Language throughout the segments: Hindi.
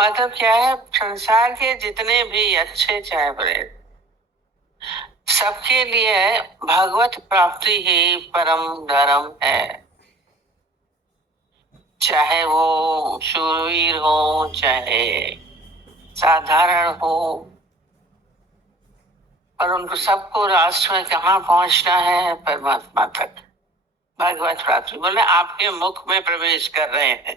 मतलब क्या है, संसार के जितने भी अच्छे चाहे बुरे, सबके लिए भगवत प्राप्ति ही परम धर्म है। चाहे वो शूरवीर हो, चाहे साधारण हो, और उनको सबको राष्ट्र में कहाँ पहुंचना है? परमात्मा तक, भगवत प्राप्ति। बोले आपके मुख में प्रवेश कर रहे हैं।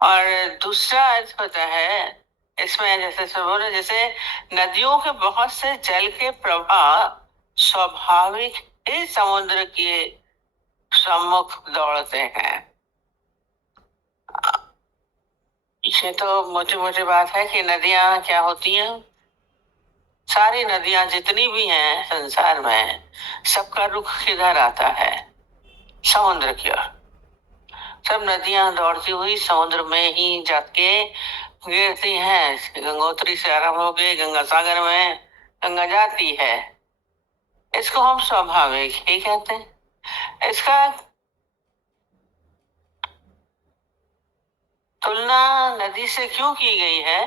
और दूसरा अर्थ होता है इसमें, जैसे सब बोले, जैसे नदियों के बहुत से जल के प्रवाह स्वाभाविक ही समुद्र के सम्मुख दौड़ते हैं। ये तो मोटी मोटी बात है कि नदियां क्या होती हैं। सारी नदियां जितनी भी हैं संसार में, सबका रुख किधर आता है? समुद्र की ओर। सब नदियां दौड़ती हुई समुद्र में ही जाके गिरती हैं। गंगोत्री से आरंभ हो गई, गंगा सागर में गंगा जाती है। इसको हम स्वाभाविक ही कहते हैं। इसका तुलना नदी से क्यों की गई है?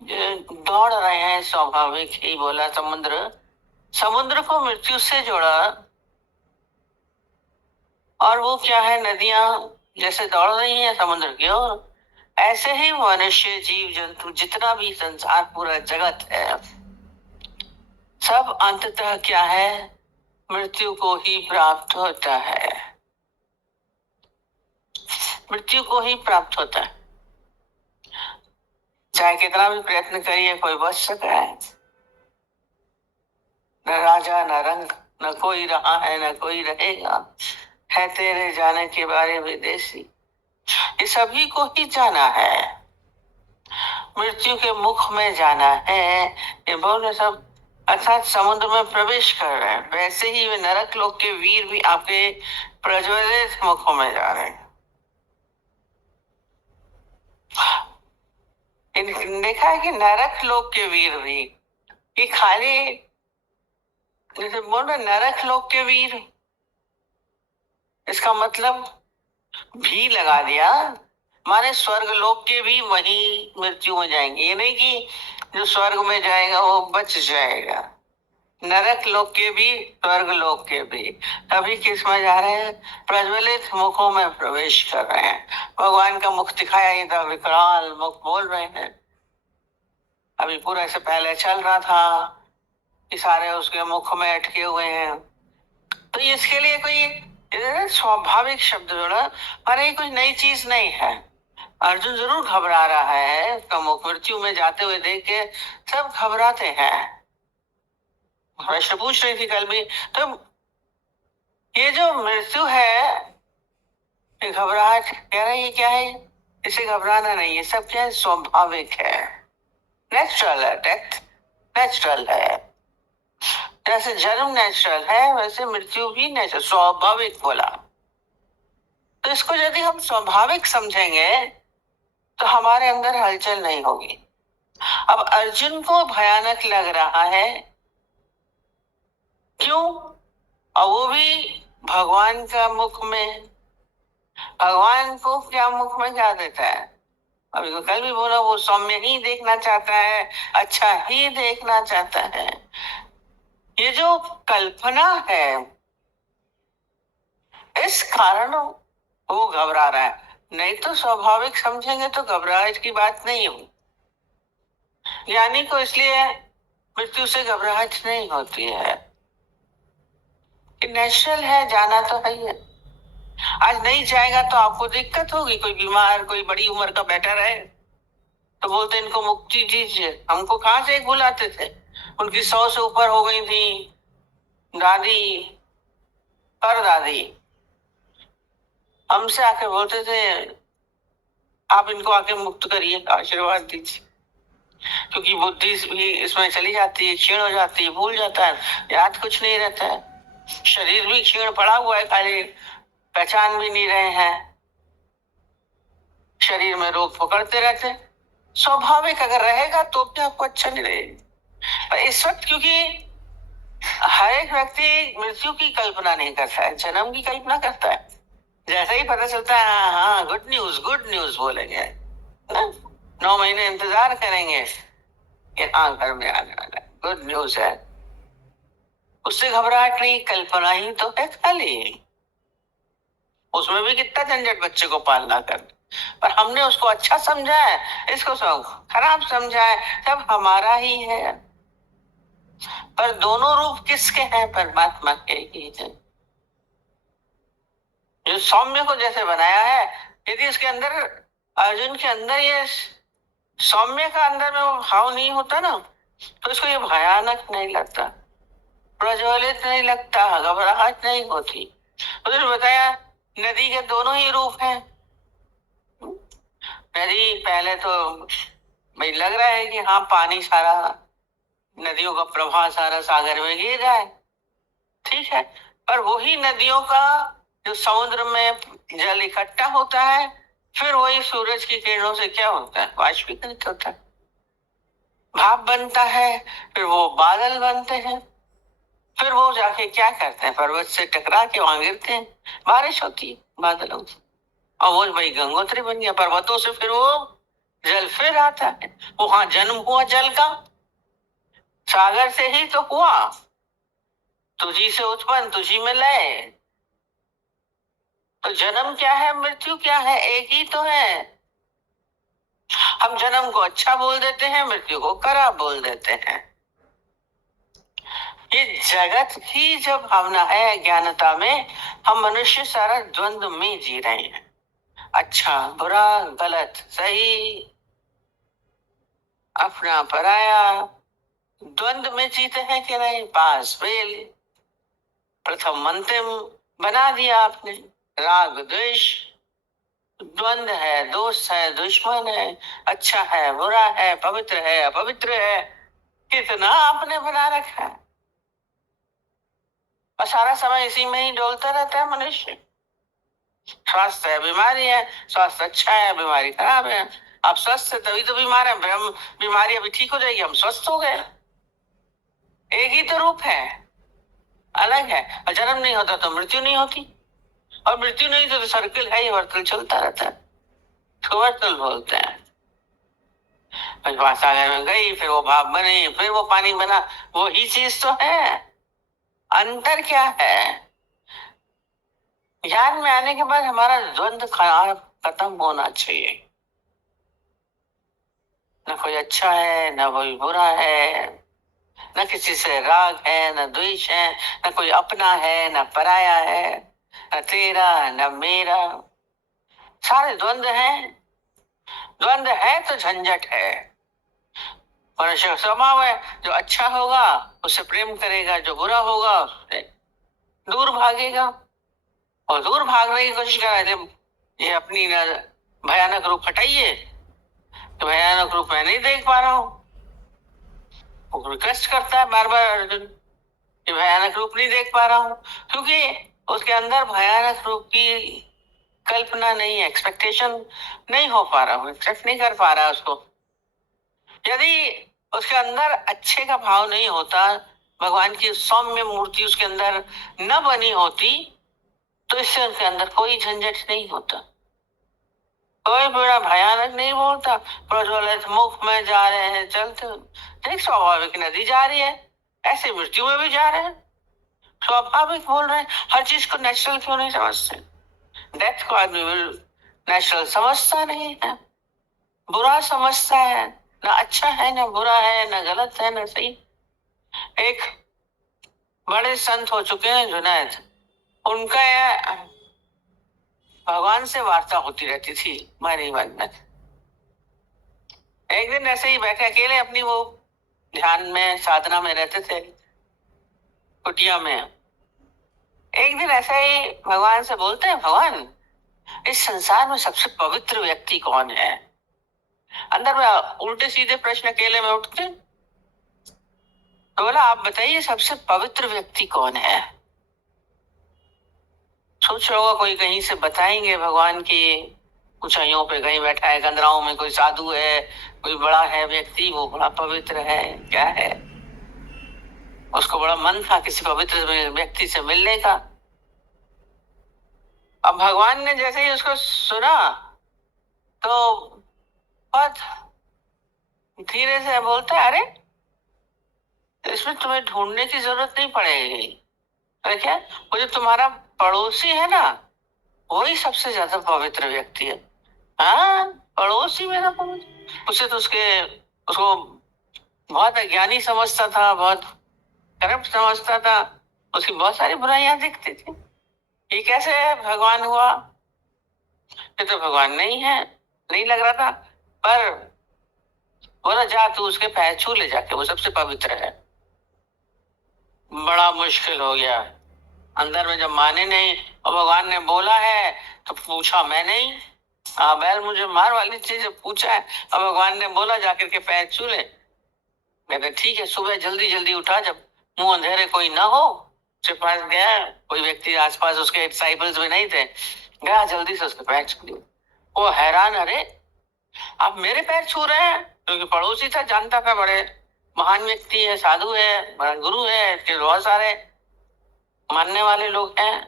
दौड़ रहे हैं, स्वाभाविक ही बोला। समुद्र, समुद्र को मृत्यु से जोड़ा। और वो क्या है? नदियां जैसे दौड़ रही हैं समुद्र की ओर, ऐसे ही मनुष्य, जीव जंतु, जितना भी संसार, पूरा जगत है, सब अंततः क्या है? मृत्यु को ही प्राप्त होता है। मृत्यु को ही प्राप्त होता है। चाहे कितना भी प्रयत्न करिए, कोई बच सका है? न राजा न रंग, न कोई रहा है न कोई रहेगा, है तेरे जाने के बारे विदेशी। ये सभी को ही जाना है, मृत्यु के मुख में जाना है। ये बोले सब, अर्थात समुद्र में प्रवेश कर रहे हैं। वैसे ही वे नरक लोक के वीर भी आपके प्रज्वलित मुखों में जा रहे हैं। देखा है कि नरक लोक के वीर भी, कि खाली जैसे बोल रहे नरक लोक के वीर, इसका मतलब भी लगा दिया, माने स्वर्ग लोक के भी वही मृत्यु में जाएंगे। ये नहीं कि जो स्वर्ग में जाएगा वो बच जाएगा। नरक लोक के भी, स्वर्ग लोक के भी, अभी किस में जा रहे हैं? प्रज्वलित मुखों में प्रवेश कर रहे हैं। भगवान का मुख दिखाया ही था, विकराल मुख बोल रहे हैं। अभी पूरा से पहले चल रहा था कि सारे उसके मुख में अटके हुए हैं। तो इसके लिए कोई स्वाभाविक शब्द जोड़ा, पर ये कोई नई चीज नहीं है। अर्जुन जरूर घबरा रहा है, उसका मुख मृत्यु में जाते हुए देख के सब घबराते हैं। वैसे पूछ रही थी कल भी, तो ये जो मृत्यु है, ये घबराहट कह रही है क्या है? इसे घबराना नहीं है, सब क्या है? स्वाभाविक है, नेचुरल है। डेथ नेचुरल है। जैसे जन्म नेचुरल है, वैसे मृत्यु भी नेचुरल, स्वाभाविक बोला। तो इसको यदि हम स्वाभाविक समझेंगे तो हमारे अंदर हलचल नहीं होगी। अब अर्जुन को भयानक लग रहा है, क्यों? और वो भी भगवान का मुख में। भगवान को क्या मुख में क्या देता है? अभी तो कल भी बोला, वो सौम्य ही देखना चाहता है, अच्छा ही देखना चाहता है। ये जो कल्पना है, इस कारण वो घबरा रहा है। नहीं तो स्वाभाविक समझेंगे तो घबराहट की बात नहीं हो। ज्ञानी को इसलिए मृत्यु से घबराहट नहीं होती है, नेचुरल है, जाना तो है ही। आज नहीं जाएगा तो आपको दिक्कत होगी। कोई बीमार, कोई बड़ी उम्र का बैठा रहे तो बोलते इनको मुक्ति दीजिए। हमको कहाँ से एक बुलाते थे, उनकी 100 से ऊपर हो गई थी दादी, पर दादी, हमसे आके बोलते थे आप इनको आके मुक्त करिए, आशीर्वाद दीजिए। क्योंकि बुद्धि भी इसमें चली जाती है, क्षीण हो जाती है, भूल जाता है, याद कुछ नहीं रहता है। शरीर भी क्षीण पड़ा हुआ है, खाली पहचान भी नहीं रहे हैं। शरीर में रोग पकड़ते रहते। स्वाभाविक अगर रहेगा तो भी आपको अच्छा नहीं रहेगा। इस वक्त क्योंकि हर एक व्यक्ति मृत्यु की कल्पना नहीं करता है, जन्म की कल्पना करता है। जैसे ही पता चलता है, हाँ हाँ गुड न्यूज बोलेंगे ना? 9 महीने इंतजार करेंगे कि हाँ घर में आने वाला है, गुड न्यूज है। उससे घबराहट नहीं, कल्पना ही तो है खाली। उसमें भी कितना झंझट बच्चे को पालना कर, पर हमने उसको अच्छा समझा है, इसको सब खराब समझा है, सब हमारा ही है। पर दोनों रूप किसके हैं? परमात्मा के ही है। जो सौम्य को जैसे बनाया है, यदि उसके अंदर, अर्जुन के अंदर ये सौम्य का अंदर में वो भाव नहीं होता ना, तो इसको ये भयानक नहीं लगता, प्रज्वलित नहीं लगता, घबराहट नहीं होती। उधर बताया नदी के दोनों ही रूप हैं। नदी पहले तो भाई लग रहा है कि हाँ पानी सारा, नदियों का प्रवाह सारा सागर में गिर रहा है, ठीक है। पर वही नदियों का जो समुद्र में जल इकट्ठा होता है, फिर वही सूरज की किरणों से क्या होता है? वाष्पीकरित होता है, भाप बनता है, फिर वो बादल बनते हैं, फिर वो जाके क्या करते हैं? पर्वत से टकरा के वहां गिरते हैं, बारिश होती है बादलों से, और वो भाई गंगोत्री बन गया। पर्वतों से फिर वो जल फिर आता है, वहां जन्म हुआ जल का, सागर से ही तो हुआ, तुझी से उत्पन्न तुझी में लय। तो जन्म क्या है, मृत्यु क्या है? एक ही तो है। हम जन्म को अच्छा बोल देते हैं, मृत्यु को खराब बोल देते हैं। ये जगत की जो भावना है ज्ञानता में, हम मनुष्य सारा द्वंद्व में जी रहे हैं, अच्छा बुरा गलत सही, अपना पराया, द्वंद्व में जीते हैं कि नहीं? पास फेल, प्रथम अंतिम बना दिया आपने। राग द्वेष, द्वंद्व है, दोस्त है दुश्मन है, अच्छा है बुरा है, पवित्र है अपवित्र है, कितना आपने बना रखा है। और सारा समय इसी में ही डोलता रहता है मनुष्य। स्वास्थ्य है बीमारी है, स्वास्थ्य अच्छा है बीमारी खराब है। आप स्वस्थ है तभी तो बीमार है, फिर हम बीमारी अभी ठीक हो जाएगी, हम स्वस्थ हो गए। एक ही तो रूप है, अलग है। और जन्म नहीं होता तो मृत्यु नहीं होती, और मृत्यु नहीं तो सर्किल है, ये वर्तुल चलता रहता है, इसको वर्तुल बोलते हैं। सागर में गई, फिर वो भाप बनी, फिर वो पानी बना, वो ही चीज तो है। अंतर क्या है? ज्ञान में आने के बाद हमारा द्वंद्व खत्म होना चाहिए। न कोई अच्छा है न कोई बुरा है, न किसी से राग है न द्वेष है, न कोई अपना है न पराया है, न तेरा न मेरा, सारे द्वंद्व हैं। द्वंद्व है तो झंझट है। मनुष्य का स्वभाव है, जो अच्छा होगा उससे प्रेम करेगा, जो बुरा होगा उससे दूर भागेगा। और दूर भागने की कोशिश कर रहे थे, ये अपनी भयानक रूप हटाइए, तो भयानक रूप मैं नहीं देख पा रहा हूँ। वो रिक्वेस्ट करता है बार बार अर्जुन, ये भयानक रूप नहीं देख पा रहा हूँ, क्योंकि उसके अंदर भयानक रूप की कल्पना नहीं है, एक्सपेक्टेशन नहीं हो पा रहा हूँ, एक्सेप्ट नहीं कर पा रहा है उसको। यदि उसके अंदर अच्छे का भाव नहीं होता, भगवान की सौम्य मूर्ति उसके अंदर न बनी होती, तो इससे उनके अंदर कोई झंझट नहीं होता, कोई बड़ा भयानक नहीं बोलता। प्रज्वलित मुख में जा रहे हैं चलते, एक स्वाभाविक नदी जा रही है, ऐसे मृत्यु में भी जा रहे हैं, स्वाभाविक बोल रहे हैं। हर चीज को नेचुरल क्यों नहीं समझते? डेथ को आदमी नेचुरल समझता नहीं है, बुरा समझता है, ना अच्छा है ना बुरा है, ना गलत है ना सही। एक बड़े संत हो चुके हैं जुनैद, उनका भगवान से वार्ता होती रहती थी मन ही मन में। एक दिन ऐसे ही बैठे अकेले अपनी वो ध्यान में साधना में रहते थे कुटिया में, एक दिन ऐसे ही भगवान से बोलते हैं, भगवान इस संसार में सबसे पवित्र व्यक्ति कौन है? अंदर में उल्टे सीधे प्रश्न अकेले में उठते, तो बोला आप बताइए सबसे पवित्र व्यक्ति कौन है? सोच रहा होगा कोई कहीं से बताएंगे भगवान की ऊंचाइयों पे कहीं बैठा है, गंदराओं में कोई साधु है, कोई बड़ा है व्यक्ति, वो बड़ा पवित्र है, क्या है? उसको बड़ा मन था किसी पवित्र व्यक्ति से मिलने का। अब भगवान ने जैसे ही उसको सुना, तो बहुत धीरे से बोलता है, अरे इसमें तुम्हें ढूंढने की जरूरत नहीं पड़ेगी। अरे क्या, वो जो तुम्हारा पड़ोसी है ना, वही सबसे ज्यादा पवित्र व्यक्ति है। हाँ, पड़ोसी मेरा पड़ोसी, उसे तो उसको बहुत अज्ञानी समझता था, बहुत करप्ट समझता था, उसकी बहुत सारी बुराइयां दिखती थी। ये कैसे भगवान हुआ? ये तो भगवान नहीं है, नहीं लग रहा था। पर बोला, जा तू उसके पैर छू ले जाके, वो सबसे पवित्र है। बड़ा मुश्किल हो गया अंदर में, जब माने नहीं और भगवान ने बोला है तो पूछा मैं नहीं। हाँ बैल, मुझे मार वाली चीज पूछा है और भगवान ने बोला जाकर के पैर छू ले। कहते ठीक है, सुबह जल्दी जल्दी उठा, जब मुंह अंधेरे कोई ना हो, उसके पास गया। कोई व्यक्ति आसपास उसके डिसाइपल्स भी नहीं थे, गया जल्दी से उसके पैर छू लिए। वो हैरान, अरे आप मेरे पैर छू रहे हैं? क्योंकि पड़ोसी था, जानता था बड़े महान व्यक्ति है, साधु है, बड़ा गुरु है, इसके बहुत सारे मानने वाले लोग हैं।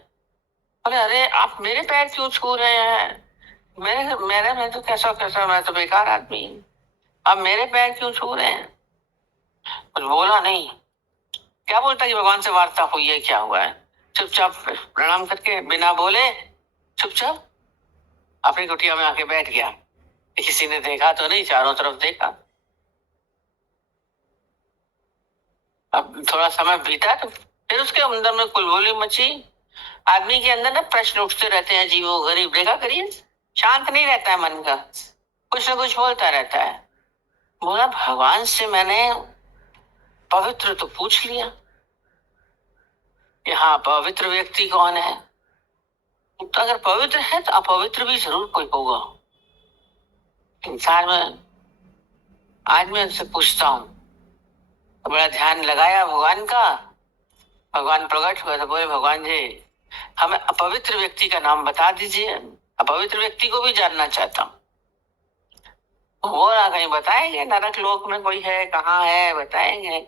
बोले, अरे आप मेरे पैर क्यों छू रहे हैं? मेरे मेरे में तो कैसा कैसा, मैं तो बेकार आदमी हूँ, आप मेरे पैर क्यों छू रहे हैं? कुछ बोला नहीं। क्या बोलता कि भगवान से वार्ता हुई है, क्या हुआ है? चुपचाप प्रणाम करके बिना बोले चुपचाप अपनी कुटिया में आके बैठ गया। किसी ने देखा तो नहीं, चारों तरफ देखा। अब थोड़ा समय बीता तो फिर उसके अंदर में कुलबुली मची। आदमी के अंदर ना प्रश्न उठते रहते हैं, जीवो गरीब, देखा करिए, शांत नहीं रहता है मन का, कुछ ना कुछ बोलता रहता है। बोला, भगवान से मैंने पवित्र तो पूछ लिया, कि हाँ पवित्र व्यक्ति कौन है, तो अगर पवित्र है तो अपवित्र भी जरूर कोई होगा इंसान में। आज मैं उनसे पूछता हूँ। तो बड़ा ध्यान लगाया भगवान का, भगवान प्रकट हुआ तो बोले, भगवान जी हमें अपवित्र व्यक्ति का नाम बता दीजिए, अपवित्र व्यक्ति को भी जानना चाहता हूँ। वो ना कहीं बताएंगे नरक लोक में कोई है, कहाँ है बताएंगे,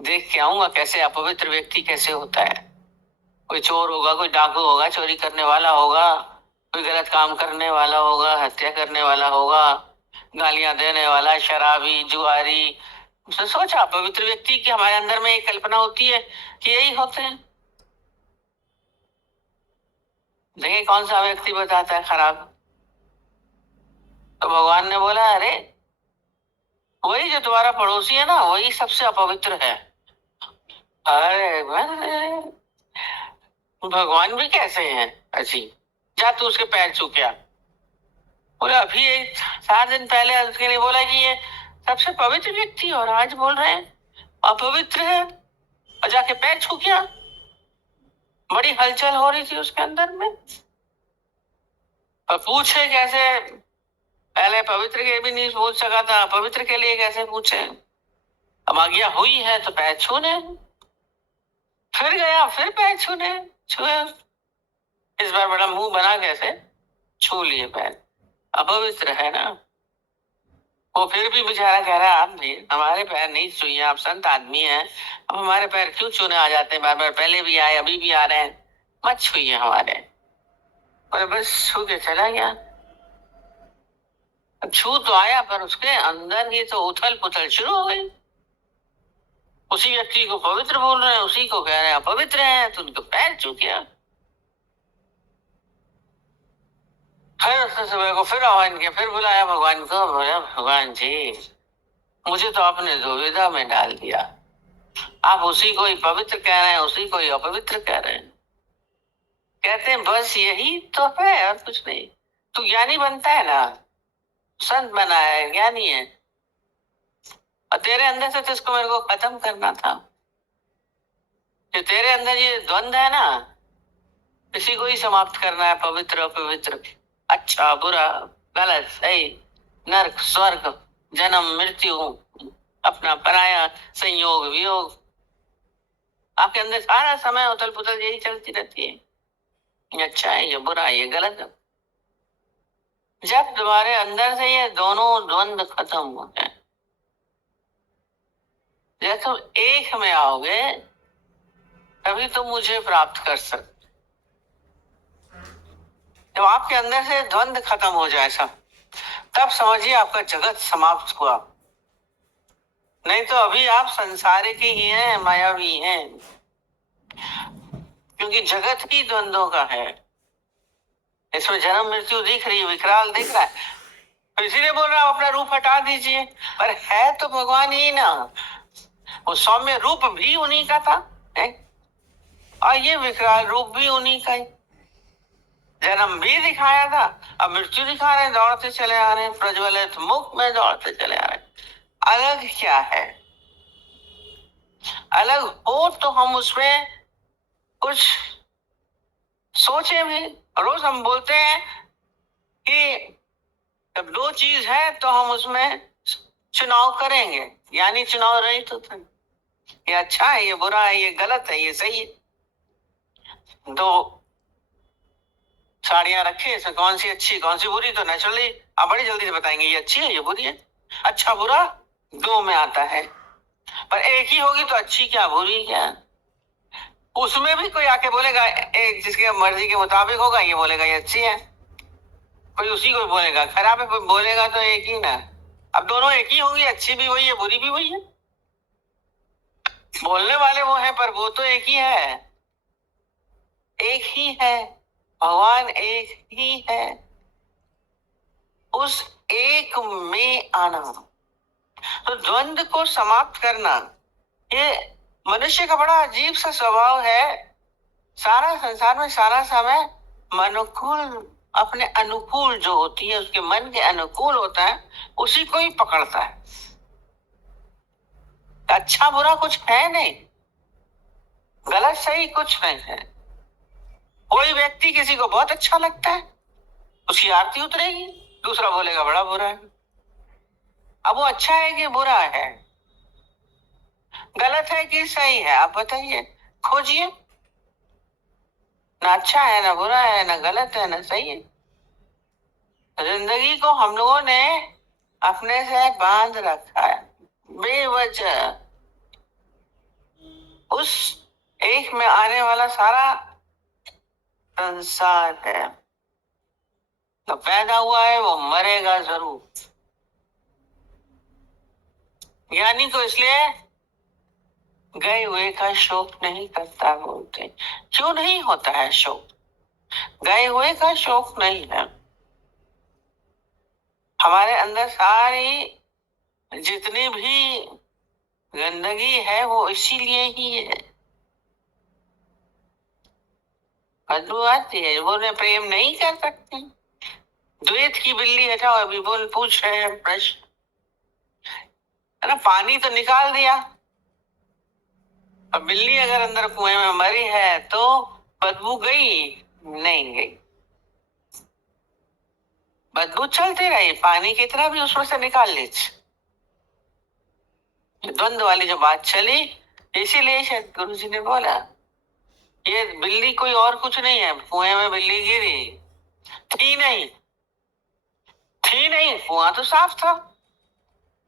देख के आऊंगा कैसे अपवित्र व्यक्ति कैसे होता है। कोई चोर होगा, कोई डाकू होगा, चोरी करने वाला होगा, कोई गलत काम करने वाला होगा, हत्या करने वाला होगा, गालियां देने वाला, शराबी, जुआरी। उसने सोचा पवित्र व्यक्ति की हमारे अंदर में एक कल्पना होती है कि यही होते हैं। देखिए कौन सा व्यक्ति बताता है खराब। तो भगवान ने बोला, अरे वही जो तुम्हारा पड़ोसी है ना, वही सबसे अपवित्र है। अरे भगवान भी कैसे हैं ऐसी, जा तू उसके पैर छू के आ। बोले, अभी एक 7 दिन पहले उसके लिए बोला कि ये सबसे पवित्र व्यक्ति, और आज बोल रहे हैं अपवित्र है, और जाके पैर छू के आ। बड़ी हलचल हो रही थी उसके अंदर में। और पूछे कैसे, पहले पवित्र के भी नहीं पूछ सका था, पवित्र के लिए कैसे पूछे? अब आज्ञा हुई है तो पैर छूने। फिर गया, फिर पैर छूने, छुए। इस बार बड़ा मुंह बना कैसे छू लिए पैर, अपवित्र है ना। वो फिर भी बेचारा कह रहा है, आप नहीं, हमारे पैर नहीं छुए, आप संत आदमी हैं, अब हमारे पैर क्यों छूने आ जाते हैं बार बार, पहले भी आए अभी भी आ रहे हैं, मत छुइए हमारे। और बस छू के चला गया। छू तो आया, पर उसके अंदर की तो उथल पुथल शुरू हो गई। उसी व्यक्ति को पवित्र बोल रहे हैं, उसी को कह रहे हैं अपवित्र है, तो उनको पैर छू किया। फिर उसने सुबह को फिर आह्वान किया, फिर बुलाया भगवान को, बोला, भगवान जी मुझे तो आपने दुविधा में डाल दिया, आप उसी को ही पवित्र कह रहे हैं, उसी को ही अपवित्र कह रहे हैं। कहते हैं बस यही तो है और कुछ नहीं। तू ज्ञानी बनता है ना, संत बना है, ज्ञानी है, और तेरे अंदर से तो इसको मेरे को खत्म करना था। जो तेरे अंदर ये द्वंद है ना, इसी को ही समाप्त करना है, पवित्र अपवित्र, अच्छा बुरा, गलत सही, नरक स्वर्ग, जन्म मृत्यु, अपना पराया, संयोग वियोग। आपके अंदर सारा समय उथल पुथल यही चलती रहती है, ये अच्छा है, ये बुरा है, ये गलत है। जब तुम्हारे अंदर से ये दोनों द्वंद खत्म हो जाए, जब तुम एक में आओगे, तभी तुम मुझे प्राप्त कर सकते। जब आपके अंदर से द्वंद खत्म हो जाए सब, तब समझिए आपका जगत समाप्त हुआ। नहीं तो अभी आप संसारिक ही हैं, मायावी हैं, क्योंकि जगत ही द्वंद्वों का है। इसमें जन्म मृत्यु दिख रही है, विकराल दिख रहा है, तो इसीलिए बोल रहा हूं अपना रूप हटा दीजिए। पर है तो भगवान ही ना, वो सौम्य रूप भी उन्हीं का था है? और ये विकराल रूप भी उन्हीं का ही। जन्म भी दिखाया था, अब मृत्यु दिखा रहे हैं, दौड़ते चले आ रहे हैं, प्रज्वलित मुख में दौड़ते चले आ रहे हैं। अलग क्या है? अलग हो तो हम उसमें कुछ सोचे भी। रोज हम बोलते हैं कि जब दो चीज है तो हम उसमें चुनाव करेंगे, यानी चुनाव रहित होता है। ये अच्छा है, ये बुरा है, ये गलत है, ये सही है। दो साड़ियां रखे, इसमें कौन सी अच्छी कौन सी बुरी, तो नेचुरली आप बड़ी जल्दी से बताएंगे ये अच्छी है ये बुरी है। अच्छा बुरा दो में आता है, पर एक ही होगी तो अच्छी क्या बुरी क्या। उसमें भी कोई आके बोलेगा, एक जिसके मर्जी के मुताबिक होगा, ये बोलेगा ये अच्छी है, कोई उसी को बोलेगा खराब है, कोई बोलेगा तो एक ही ना। अब दोनों एक ही होंगी, अच्छी भी वही है बुरी भी वही है। बोलने वाले वो है पर वो तो एक ही है, एक ही है, भगवान एक ही है। उस एक में आना, तो द्वंद को समाप्त करना, ये मनुष्य का बड़ा अजीब सा स्वभाव है। सारा संसार में सारा समय अनुकूल, अपने अनुकूल जो होती है, उसके मन के अनुकूल होता है, उसी को ही पकड़ता है। अच्छा बुरा कुछ है नहीं, गलत सही कुछ नहीं है। कोई व्यक्ति किसी को बहुत अच्छा लगता है, उसकी आरती उतरेगी, दूसरा बोलेगा बड़ा बुरा है। अब वो अच्छा है कि बुरा है, गलत है कि सही है, आप बताइए, खोजिए। ना अच्छा है ना बुरा है, ना गलत है ना सही है। जिंदगी को हम लोगों ने अपने से बांध रखा है बेवजह। उस एक में आने वाला सारा संसार है, तो पैदा हुआ है वो मरेगा जरूर। ज्ञानी को इसलिए गए हुए का शोक नहीं करता बोलते। क्यों नहीं होता है शोक? गए हुए का शोक नहीं है। हमारे अंदर सारी जितनी भी गंदगी है वो इसीलिए ही है। बदबू आती है, वो प्रेम नहीं कर सकते। द्वैत की बिल्ली हटाओ, अभी बोल पूछ रहे हैं प्रश्न, है ना? पानी तो निकाल दिया, अब बिल्ली अगर अंदर कुएं में मरी है तो बदबू गई नहीं गई? बदबू चलते रही, पानी कितना भी उसमें से निकाल लीजिए। द्वंद्व वाली जो बात चली, इसीलिए शायद गुरु जी ने बोला ये बिल्ली कोई और कुछ नहीं है। कुएं में बिल्ली गिरी थी नहीं, कुआं तो साफ था,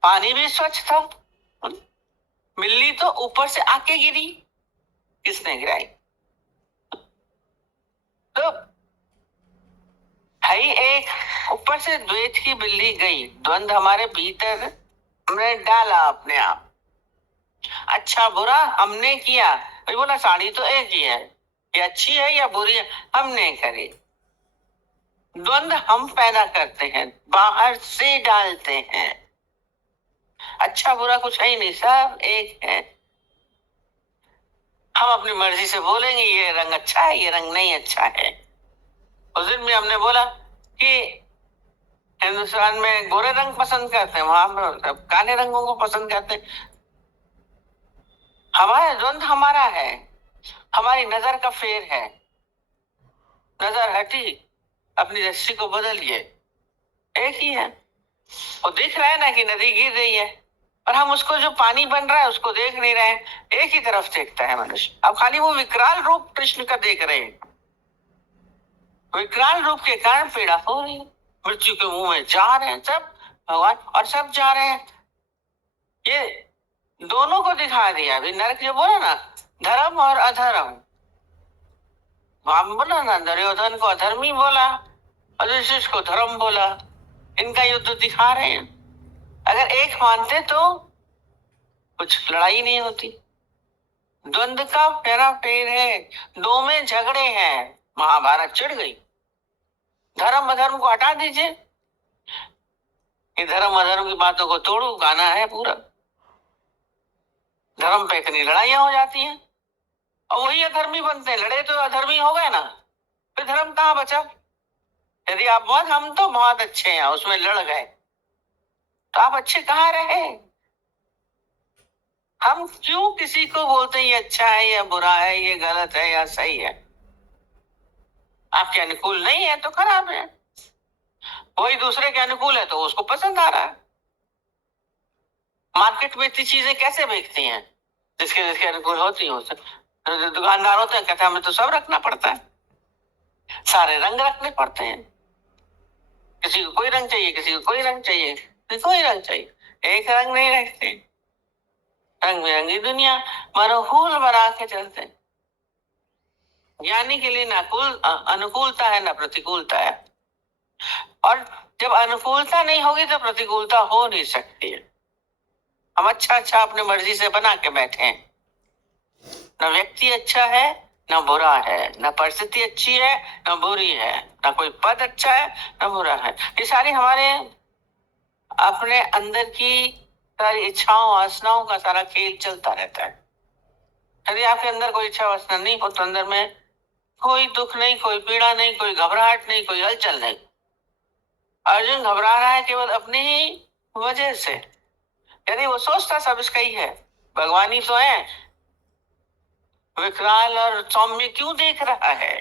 पानी भी स्वच्छ था, बिल्ली तो ऊपर से आके गिरी। किसने गिराई? तो है ही एक, ऊपर से द्वैत की बिल्ली गई, द्वंद हमारे भीतर हमने डाला अपने आप। अच्छा बुरा हमने किया, भाई बोला साड़ी तो एक ही है, ये अच्छी है या बुरी है, हमने करी। द्वंद हम पैदा करते हैं, बाहर से डालते हैं। अच्छा बुरा कुछ है ही नहीं, सब एक है। हम अपनी मर्जी से बोलेंगे ये रंग अच्छा है, ये रंग नहीं अच्छा है। उस दिन भी हमने बोला कि हिंदुस्तान में गोरे रंग पसंद करते हैं, वहां पर काले रंगों को पसंद करते हैं। हमारा द्वंद हमारा है, हमारी नजर का फेर है। नजर हटी, अपनी दृष्टि को बदलिए, एक ही है। वो दिख रहा है ना कि नदी गिर रही है, और हम उसको जो पानी बन रहा है उसको देख नहीं रहे हैं। एक ही तरफ देखता है मनुष्य। अब खाली वो विकराल रूप कृष्ण का देख रहे हैं, विकराल रूप के कारण पीड़ा हो रही है, मृत्यु के मुंह में जा रहे हैं सब भगवान, और सब जा रहे हैं। ये दोनों को दिखा दिया। अभी नरक जो बोला ना, धर्म और अधर्म, वहां बोला ना दुर्योधन को अधर्मी बोला, युधिष्ठिर को धर्म बोला। इनका युद्ध दिखा रहे हैं। अगर एक मानते तो कुछ लड़ाई नहीं होती। द्वंद्व का फेरा फेर है, दो में झगड़े हैं, महाभारत चिढ़ गई। धर्म अधर्म को हटा दीजिए, ये धर्म अधर्म की बातों को तोड़ो, गाना है पूरा। धर्म पे इतनी लड़ाइयां हो जाती हैं और वही अधर्मी बनते हैं। लड़े तो अधर्मी हो गए ना, फिर धर्म कहाँ बचा? यदि आप बहुत हम तो बहुत अच्छे हैं उसमें लड़ गए तो आप अच्छे कहाँ रहे? हम क्यों किसी को बोलते हैं ये अच्छा है या बुरा है, ये गलत है या सही है? आपके अनुकूल नहीं है तो खराब है, वही दूसरे के अनुकूल है तो उसको पसंद आ रहा है। मार्केट में इतनी चीजें कैसे बेचती हैं जिसके जिसके अनुकूल होती है उससे। तो दुकानदार होते हैं, कहते हैं हमें तो सब रखना पड़ता है, सारे रंग रखने पड़ते हैं। किसी को कोई रंग चाहिए, किसी को कोई रंग चाहिए, किसी को कोई रंग चाहिए, एक रंग नहीं रखते। रंग बिरंगी दुनिया मानो फूल बना के चलते। ज्ञानी के लिए ना अनुकूलता है ना प्रतिकूलता है, और जब अनुकूलता नहीं होगी तो प्रतिकूलता हो नहीं सकती है। हम अच्छा अच्छा अपनी मर्जी से बना के बैठे हैं, न व्यक्ति अच्छा है न बुरा है, न परिस्थिति अच्छी है न बुरी है, न कोई पद अच्छा है न बुरा है। ये सारी हमारे अपने अंदर की सारी इच्छाओं वासनाओं का सारा खेल चलता रहता है। यदि आपके अंदर कोई इच्छा वासना नहीं हो तो अंदर में कोई दुख नहीं, कोई पीड़ा नहीं, कोई घबराहट नहीं, कोई हलचल नहीं। अर्जुन घबरा रहा है केवल अपनी ही वजह से। यदि वो सोचता सब इसका ही है, भगवान ही तो है, विकराल और सौम्य क्यों देख रहा है?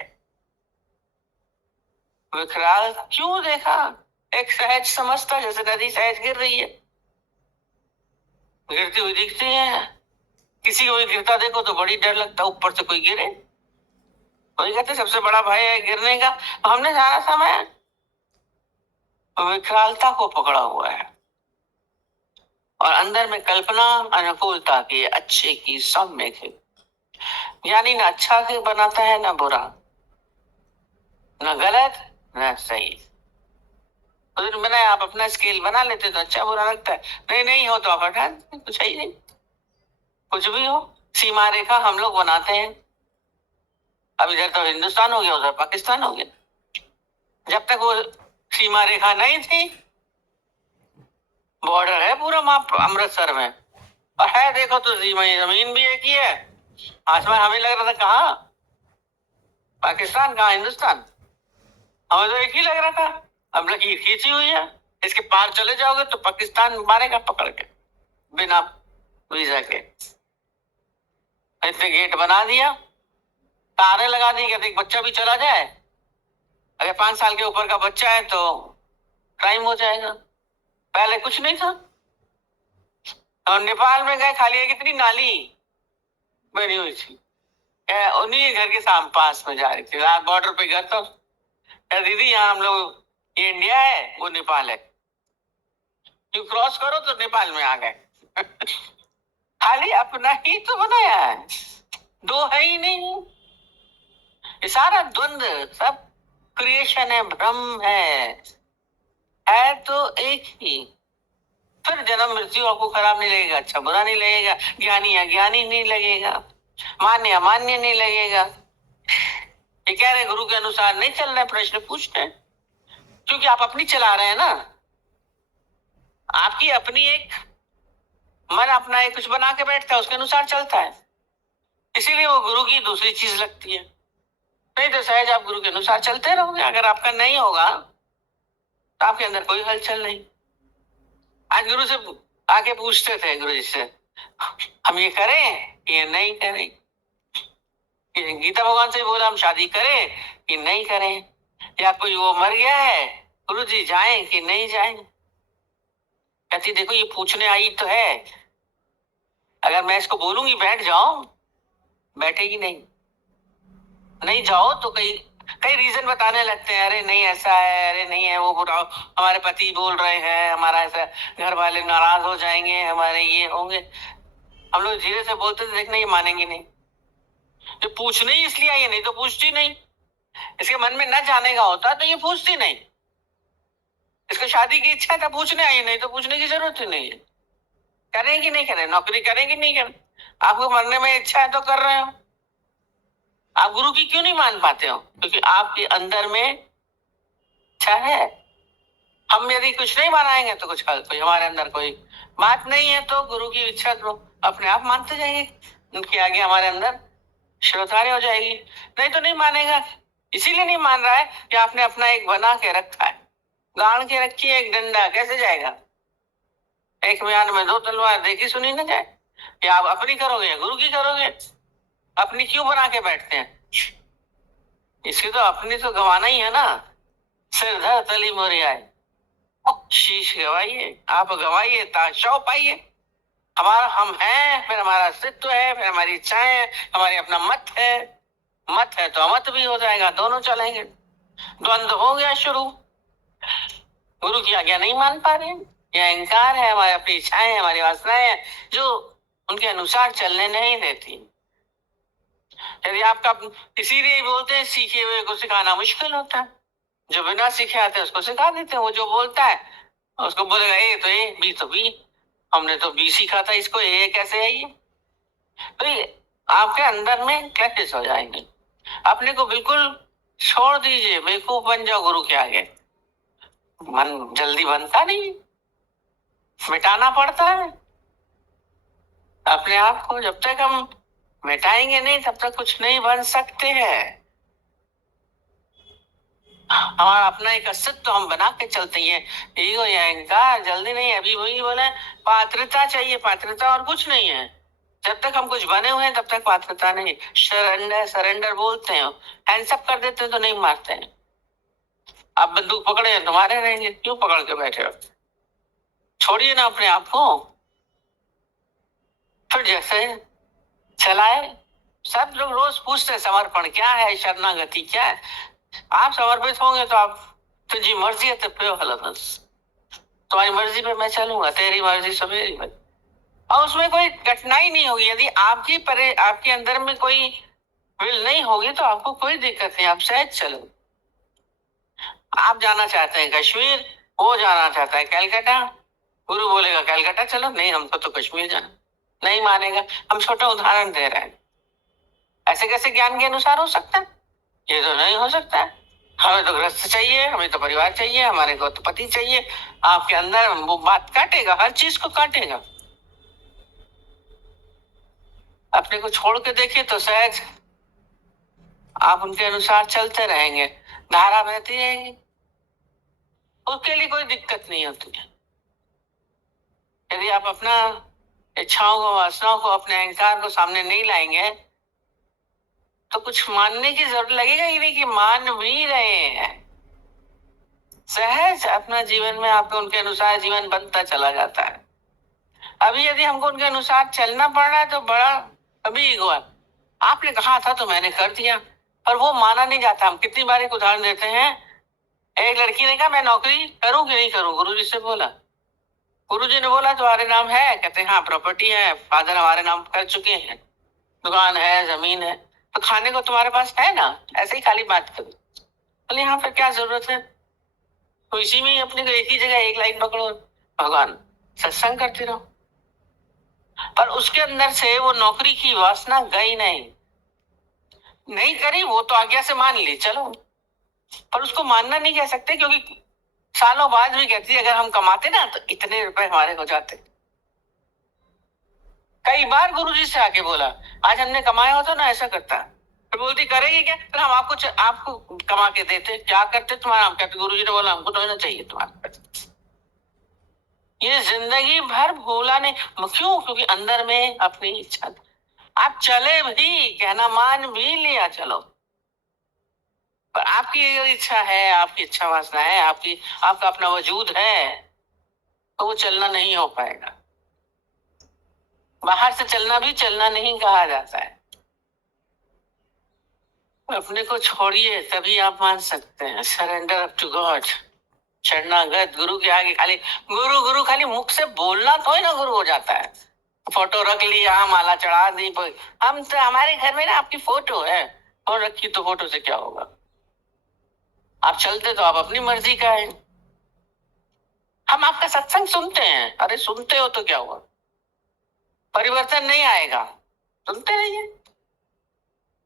विकराल क्यों देखा? एक सहज समझता, जैसे नदी सहज गिर रही है, गिरती हुई दिखती है। किसी को भी गिरता देखो तो बड़ी डर लगता, ऊपर से कोई गिरे। कोई कहते सबसे बड़ा भय है गिरने का, हमने सारा समय विकरालता को पकड़ा हुआ है और अंदर में कल्पना अनुकूलता की, अच्छे की, सौम्य की। यानी ना अच्छा के बनाता है ना बुरा, ना गलत ना सही। तो बनाए आप अपना स्केल बना लेते तो अच्छा बुरा लगता है, नहीं नहीं हो तो आप हटा देते, कुछ है ही नहीं। कुछ भी हो, सीमा रेखा हम लोग बनाते हैं। अब इधर तो हिंदुस्तान हो गया, उधर पाकिस्तान हो गया। जब तक वो सीमा रेखा नहीं थी, बॉर्डर है पूरा वहां अमृतसर में, और है देखो तो जमीन भी एक ही है, आसमान हमें लग रहा था कहाँ पाकिस्तान कहाँ हिंदुस्तान, हमें तो एक ही लग रहा था। अब लकीर खींची हुई है, इसके पार चले जाओगे तो पाकिस्तान मारेगा पकड़ के बिना वीजा के। इतने गेट बना दिया, तारे लगा दी, कहते एक बच्चा भी चला जाए, अगर 5 साल के ऊपर का बच्चा है तो क्राइम हो जाएगा। पहले कुछ नहीं था। और नेपाल में गए, खाली एक इतनी नाली बनी हुई थी, उन्हीं घर के सामने पास में जा रही थी, बॉर्डर पे गया तो दीदी यहाँ हम लोग, ये इंडिया है वो नेपाल है, क्यों क्रॉस करो तो नेपाल में आ गए। खाली अपना ही तो बनाया है, दो है ही नहीं। ये सारा द्वंद सब क्रिएशन है, भ्रम है तो एक ही। फिर जन्म मृत्यु आपको खराब नहीं लगेगा, अच्छा बुरा नहीं लगेगा, ज्ञानी अज्ञानी नहीं लगेगा, मान्य अमान्य नहीं लगेगा। ये कह रहे गुरु के अनुसार नहीं चल रहे, प्रश्न पूछते हैं क्योंकि आप अपनी चला रहे हैं ना। आपकी अपनी एक मन अपना एक कुछ बना के बैठता है, उसके अनुसार चलता है, इसीलिए वो गुरु की दूसरी चीज लगती है। नहीं तो सहज आप गुरु के अनुसार चलते रहोगे। अगर आपका नहीं होगा तो आपके अंदर कोई हलचल नहीं। आज गुरु से आके पूछते थे, गुरु जी से हम ये करें कि ये नहीं करें। गीता भगवान से बोला हम शादी करें कि नहीं करें, या कोई वो मर गया है, गुरु जी जाएं कि नहीं जाएं। कहती देखो ये पूछने आई तो है, अगर मैं इसको बोलूंगी बैठ जाओ, बैठेगी नहीं। नहीं जाओ तो कई कई रीजन बताने लगते हैं, अरे नहीं ऐसा है, अरे नहीं है वो बुरा, हमारे पति बोल रहे हैं, हमारा ऐसा, घर वाले नाराज हो जाएंगे, हमारे ये होंगे। हम लोग धीरे से बोलते थे देखना ये मानेंगे नहीं, ये पूछने ही इसलिए आई है, नहीं तो पूछती नहीं। इसके मन में न जाने का होता तो ये पूछती नहीं। इसको शादी की इच्छा था, पूछने आई, नहीं तो पूछने की जरूरत ही नहीं है। करें कि नहीं करें? नौकरी करें कि नहीं करें? आपको मरने में इच्छा है तो कर रहे हो। आप गुरु की क्यों नहीं मान पाते हो? क्योंकि आपके अंदर में इच्छा है। हम यदि कुछ नहीं बनाएंगे तो कुछ कोई हमारे अंदर कोई बात नहीं है, तो गुरु की इच्छा तो अपने आप मानते जाएंगे, उनके आगे हमारे अंदर श्रोतार्य हो जाएगी। नहीं तो नहीं मानेगा। इसीलिए नहीं मान रहा है कि आपने अपना एक बना के रखा है, गाड़ के रखी है एक डंडा, कैसे जाएगा? एक म्यान में दो तलवार, देखी सुनी ना जाए। या आप अपनी करोगे या गुरु की करोगे? अपनी क्यों बना के बैठते हैं? इसकी तो अपनी तो गंवाना ही है ना। सिर धर तली मोरियाए, शीश गवाइए, आप गवाइए ताशौ पाइए। हमारा हम हैं, फिर हमारा अस्तित्व है, फिर हमारी इच्छाएं हैं, हमारी अपना मत है। मत है तो अमत भी हो जाएगा, दोनों चलेंगे, द्वंद्व हो गया शुरू। गुरु की आज्ञा नहीं मान पा रहे, ये अहंकार है, हमारी अपनी इच्छाएं, हमारी वासनाएं हैं जो उनके अनुसार चलने नहीं देती। यदि आपका इसीलिए बोलते हैं सीखे हुए को सिखाना मुश्किल होता है। जो बिना सीखे आते हैं उसको सिखा देते हैं। वो जो बोलता है उसको बोलेगा ए तो ए, बी तो बी, हमने तो बी सीखा था, इसको ए कैसे है ये? तो ये आपके अंदर में क्लैशेस हो जाएंगे। अपने को बिल्कुल छोड़ दीजिए, बेवकूफ बन जाओ गुरु के आगे। मन जल्दी बनता नहीं, मिटाना पड़ता है अपने आप को। जब तक हम मिटाएंगे नहीं तब तक कुछ नहीं बन सकते हैं। हमारा अपना एक अस्तित्व तो हम बना के चलते हैं। ईगो या अहंकार जल्दी नहीं। अभी वही बोला, पात्रता चाहिए, पात्रता और कुछ नहीं है। जब तक हम कुछ बने हुए हैं तब तक पात्रता नहीं। सरेंडर सरेंडर बोलते हैं, हैंड्स अप कर देते हैं तो नहीं मारते हैं। आप बंदूक पकड़े हैं, तुम्हारे रहेंगे, क्यों पकड़ के बैठे हो? छोड़िए ना अपने आप को। फिर जैसे चलाए। सब लोग रोज पूछते हैं समर्पण क्या है, शरणागति क्या है। आप समर्पित होंगे तो आप तुझी मर्जी है तो प्यो हलस, तुम्हारी मर्जी पे मैं चलूंगा, तेरी मर्जी से मेरी मर्जी। और उसमें कोई कठिनाई नहीं होगी। यदि आपकी परे आपके अंदर में कोई विल नहीं होगी तो आपको कोई दिक्कत नहीं, आप सहज चलो। आप जाना चाहते हैं कश्मीर, वो जाना चाहता है कलकत्ता, गुरु बोलेगा कलकत्ता चलो, नहीं हमको तो कश्मीर जाना, नहीं मानेगा। हम छोटा उदाहरण दे रहे हैं। ऐसे कैसे ज्ञान के अनुसार हो सकता है? ये तो नहीं हो सकता है। हमें तो ग्रस्त चाहिए, हमें तो परिवार चाहिए, हमारे को तो पति चाहिए। आपके अंदर वो बात काटेगा, हर चीज को काटेगा। अपने को छोड़ के देखिए तो सहज आप उनके अनुसार चलते रहेंगे, धारा बहती रहेगी, उसके लिए कोई दिक्कत नहीं होती है। यदि आप अपना इच्छाओं को, वासनाओं को, अपने अहंकार को सामने नहीं लाएंगे तो कुछ मानने की जरूरत लगेगा ही नहीं कि मान भी रहे हैं। सहज अपना जीवन में आपको उनके अनुसार जीवन बनता चला जाता है। अभी यदि हमको उनके अनुसार चलना पड़ रहा है तो बड़ा अभी ईगो है। आपने कहा था तो मैंने कर दिया, पर वो माना नहीं जाता। हम कितनी बार एक उदाहरण देते हैं। एक लड़की ने कहा मैं नौकरी करूं कि नहीं करूं, गुरुजी से बोला। गुरुजी ने बोला तुम्हारे नाम है? कहते हाँ प्रॉपर्टी है, फादर हमारे नाम कर चुके हैं, दुकान है, जमीन है, तो खाने को तुम्हारे पास है ना? ऐसे ही खाली बात करो। बोले यहाँ पर क्या जरूरत है, तो इसी में ही अपने को एक ही जगह एक लाइन पकड़ो, भगवान सत्संग करते रहो। पर उसके अंदर से वो नौकरी की वासना गई नहीं, नहीं करी, वो तो आज्ञा से मान ली चलो, पर उसको मानना नहीं कह सकते क्योंकि सालों बाद भी कहती है अगर हम कमाते ना तो इतने रुपए हमारे हो जाते। कई बार गुरुजी से आके बोला आज हमने कमाया होता ना ऐसा करता। तो बोलती करेगी क्या? तो हम आपको कमा के देते, क्या करते तुम्हारा? हम कहते गुरुजी ने बोला हमको तो ना चाहिए तुम्हारा। ये जिंदगी भर भूला नहीं, क्यों? क्योंकि अंदर में अपनी इच्छा। आप चले भी, कहना मान भी लिया चलो, पर आपकी इच्छा है, आपकी इच्छा वासना है, आपका अपना वजूद है, तो वो चलना नहीं हो पाएगा। बाहर से चलना भी चलना नहीं कहा जाता है। अपने को छोड़िए तभी आप मान सकते हैं। सरेंडर अप टू गॉड, शरणागत गुरु के आगे। खाली गुरु गुरु खाली मुख से बोलना तो ही ना गुरु हो जाता है। फोटो रख लिया, माला चढ़ा दी, हम तो हमारे घर में ना आपकी फोटो है और रखी, तो फोटो से क्या होगा? आप चलते तो आप अपनी मर्जी का है। हम आपका सत्संग सुनते हैं, अरे सुनते हो तो क्या हुआ? परिवर्तन नहीं आएगा। सुनते रहिए,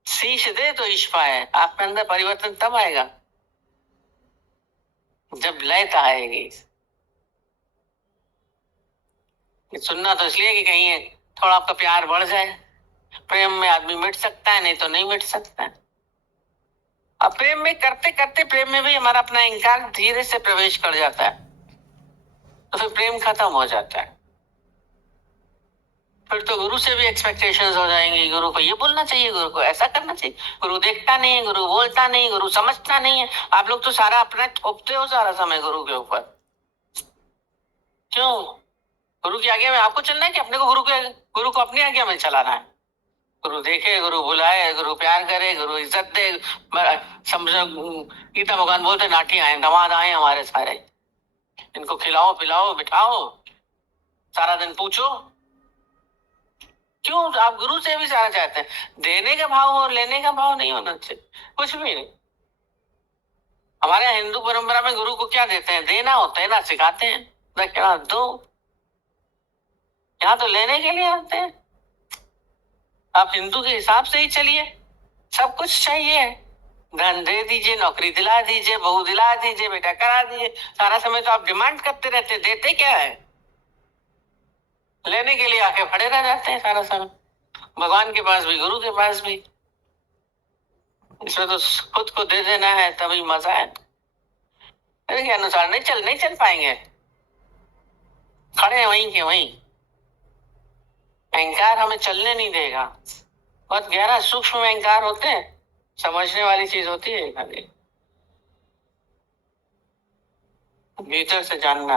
शीश दे तो ईश पाए। आप में अंदर परिवर्तन तब आएगा जब लयता आएगी। ये सुनना तो इसलिए कि कहीं थोड़ा आपका प्यार बढ़ जाए। प्रेम में आदमी मिट सकता है, नहीं तो नहीं मिट सकता है। अब प्रेम में करते करते प्रेम में भी हमारा अपना इंकार धीरे से प्रवेश कर जाता है, तो फिर प्रेम खत्म हो जाता है। फिर तो गुरु से भी एक्सपेक्टेशंस हो जाएंगी, गुरु को ये बोलना चाहिए, गुरु को ऐसा करना चाहिए। गुरु देखता नहीं है, गुरु बोलता नहीं, गुरु समझता नहीं है। आप लोग तो सारा अपना थोपते हो सारा समय गुरु के ऊपर। क्यों? गुरु की आज्ञा में आपको चलना है कि अपने को गुरु को अपनी आज्ञा में चलाना है? गुरु देखे, गुरु बुलाए, गुरु प्यार करे, गुरु इज्जत दे। समझो, गीता भगवान बोलते नाठी आए, दामाद आए हमारे सारे, इनको खिलाओ पिलाओ बिठाओ, सारा दिन पूछो। क्यों? आप गुरु से भी सारा चाहते हैं। देने का भाव और लेने का भाव नहीं होना चाहिए, कुछ भी नहीं। हमारे यहाँ हिंदू परंपरा में गुरु को क्या देते हैं? देना होता है ना, सिखाते हैं दक्षिणा दो। यहाँ तो लेने के लिए आते हैं। आप हिंदू के हिसाब से ही चलिए, सब कुछ चाहिए। धन दे दीजिए, नौकरी दिला दीजिए, बहू दिला दीजिए, बेटा करा दीजिए। सारा समय तो आप डिमांड करते रहते, देते क्या है? लेने के लिए आके खड़े रह जाते हैं सारा समय, भगवान के पास भी गुरु के पास भी। इसमें तो खुद को दे देना है, तभी मजा है। के अनुसार नहीं चल पाएंगे, खड़े वहीं के वहीं। अहंकार हमें चलने नहीं देगा। बहुत गहरा सूक्ष्म अहंकार होते हैं, समझने वाली चीज होती है खाली, भीतर से जानना।